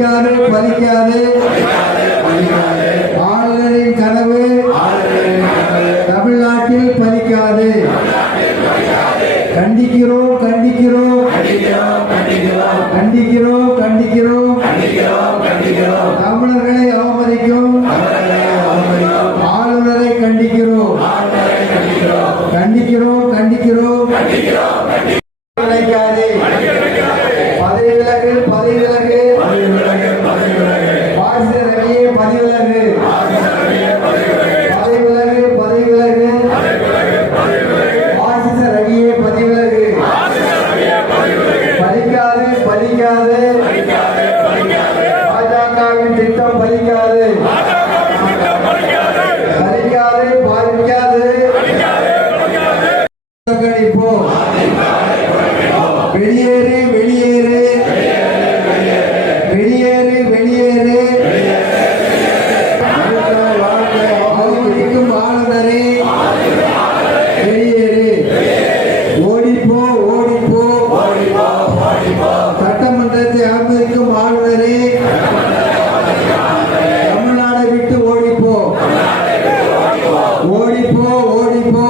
பலிக்காது பலிக்காது ஆளுநரின் கனவு தமிழ்நாட்டில் பலிக்காது. கண்டிக்கிறோம் கண்டிக்கிறோம் கண்டிக்கிறோம் கண்டிக்கிறோம் தமிழர்களை அவமதிக்கும் ஆளுநரை கண்டிக்கிறோம் கண்டிக்கிறோம் கண்டிக்கிறோம். பதவி விலகு பதவி விலகு வாரிசு ரவியே பதவி விலகு பதவி விலகு பதவி விலகு வாரிசு ரவியே பதவி விலகு. பலிக்காது பலிக்காது பாஜகவின் திட்டம் பலிக்காது பலிக்காது பாதிக்காது. வெளியேறு வெளியேறு வெளியேறு வெளியேறு அவமதிக்கும் ஆளுநரே வெளியேறு. ஓடிப்போ ஓடிப்போ சட்டமன்றத்தை அவமதிக்கும் ஆளுநரே தமிழ்நாடை விட்டு ஓடிப்போ ஓடிப்போ ஓடிப்போ.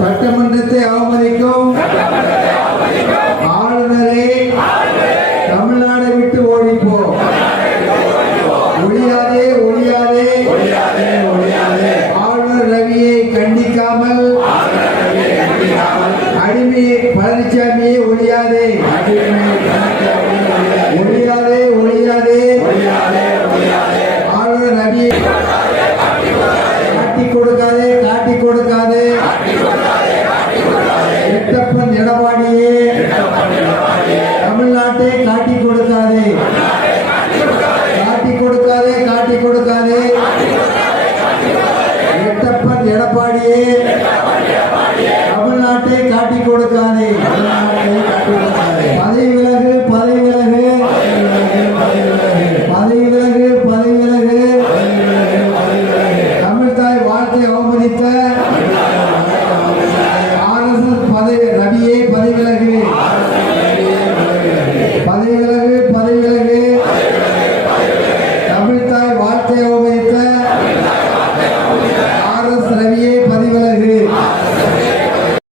சட்டமன்றத்தை அவமதிக்கும் ஆளுநரே தமிழ்நாடை விட்டு ஓடிப்போ. ஒழியாதே ஒழியாதே ஆளுநர் ரவியை கண்டிக்காமல் அடிமையை பழனிசாமியை ஒழியாதே ஒழியாதே ஒழியாதே ஆளுநர் ரவியை காட்டி கொடுக்காதே காட்டி கொடுக்காதே. எட்டப்பன் எடப்பாடியே தமிழ்நாட்டை காட்டி கொடுக்காதே காட்டி கொடுக்காதே காட்டி கொடுக்காதே. எட்டப்பன் எடப்பாடியே தமிழ்நாட்டை காட்டி கொடுக்காதே பதவி விலகு பதவி விலகு பதவி விலகு பதவி விலகு. தமிழ்தாய் வாழ்த்தை அவமதித்த RSS பதவி ரவியே பதவி விலகு பதவி விலகு